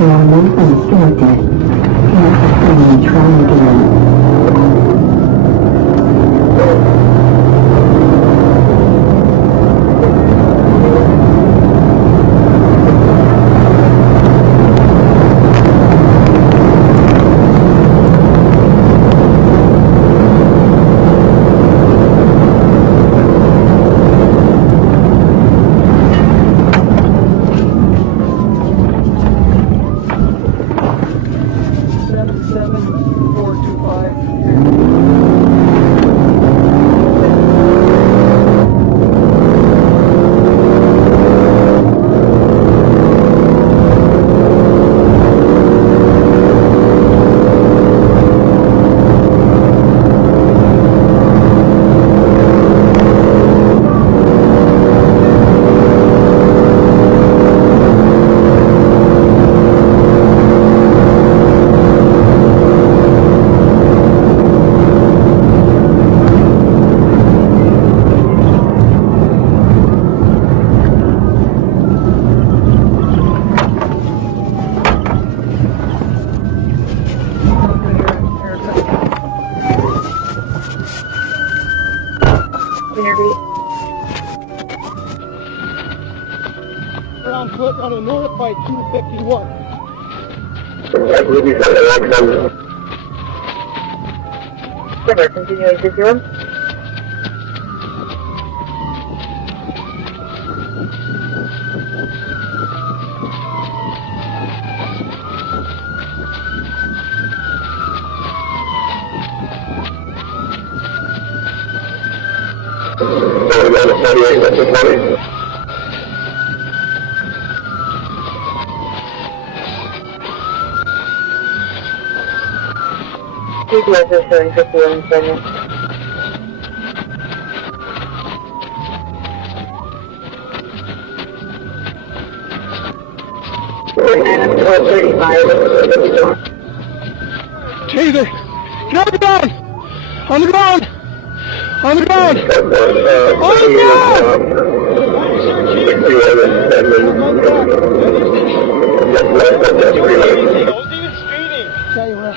They are mentally distracted. Necessarily try again. On foot on a north by 251. Continuing 51. GPS is showing 51 seconds. Taser! Get on the ground! On the ground! On the ground! On the ground! Tell you what.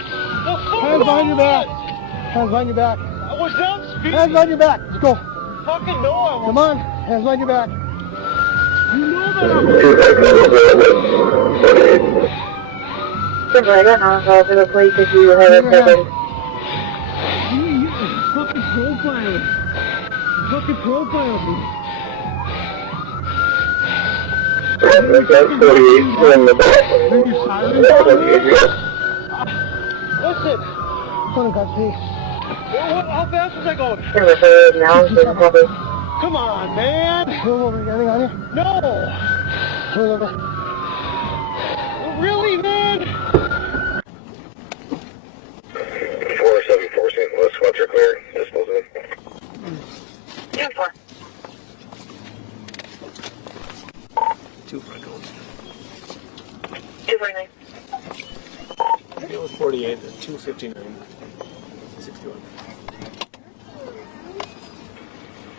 Hands behind your back. Hands behind your back. I was down speeding. Hands behind your back. Let's go. Fucking no, I was. Come on. Hands behind your back. You know that I got on call to the police if you have a second. you fucking profile. Fucking profile me. Listen. How fast was I going? Come on, man. Pull over. Anything on you? No. Pull over. Really, man? 474 St. Louis, once you're clear, dispose of them. 2-4. 2 front goals. 249. It was 48, 259, 61.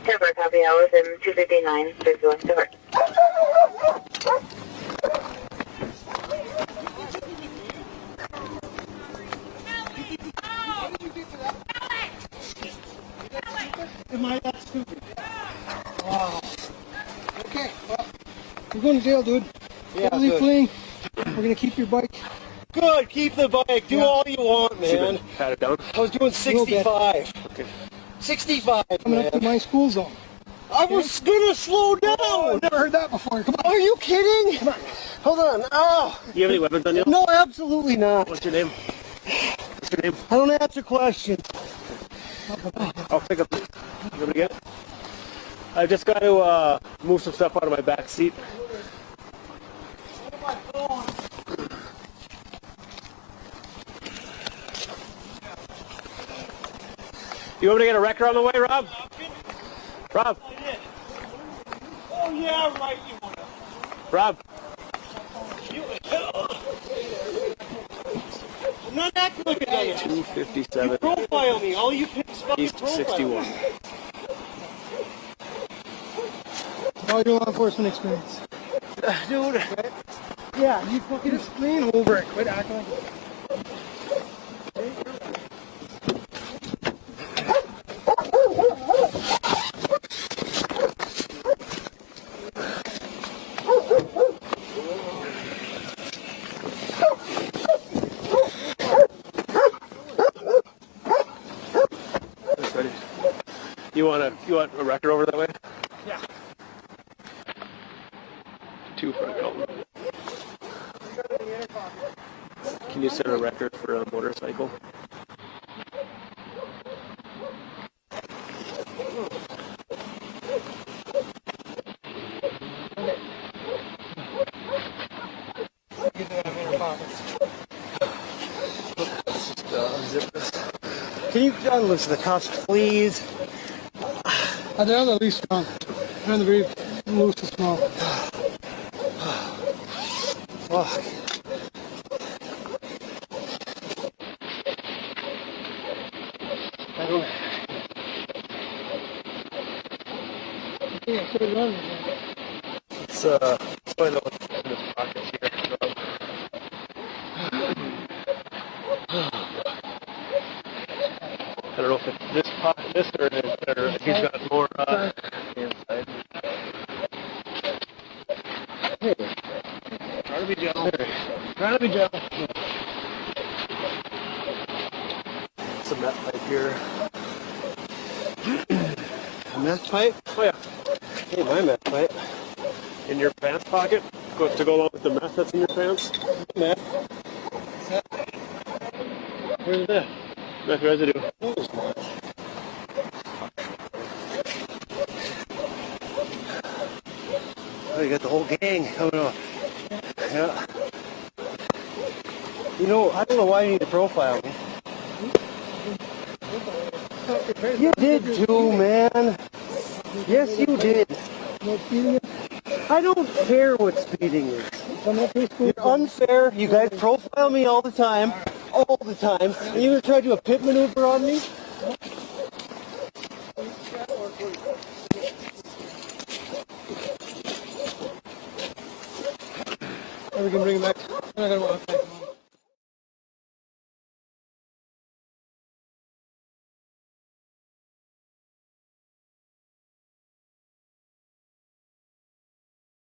10-4 copy, I was in 259, 51, 10-4. Am I that stupid? Wow. Okay, well, you're going to jail, dude. Yeah, Totally good. fleeing. We're going to keep your bike. Good, keep the bike. Do all you want, man. Pat it down. I was doing 65. Okay. 65, Coming up to man. my school zone. I was gonna slow down. I've never heard that before. Come on. Are you kidding? Come on. Hold on. Oh. Do you have any weapons on you? No, absolutely not. What's your name? What's your name? I don't answer questions. I'll pick up. You want me to get it? I just got to move some stuff out of my back seat. You want me to get a wrecker on the way, Rob? Rob. Oh, yeah, right. You want to. Rob. I'm not acting like a dumbass. 257 You profile me. All you pick is fucking East profile 61. me. All your law enforcement experience. Dude, Yeah, you fucking just lean over it. Quit acting like That's ready. You want a record over that way? yeah. 2 front column. Can you set a record for a motorcycle? Get that in your pockets. Just unzip this. Can you unloose the cuffs, please? They're the least strong. They're the very loose and small. Fuck. I don't. Let's find out what's in this pocket here. I don't know if it's this pocket, this, or if he's got more inside. Hey, try to be gentle. Trying to be gentle. Some meth pipe here. A meth pipe? Oh yeah, Hey, my meth pipe. in your pants pocket to go along with the meth that's in your pants. Meth. Where's that? Meth residue. No, it's not. Oh, you got the whole gang coming up. Yeah. You know, I don't know why you need to profile me. You did too, man. Yes, you did. I don't care what speeding is. You're unfair. You guys profile me all the time. All the time. And you're going to try to do a pit maneuver on me? We can bring it back. I'm not going to walk.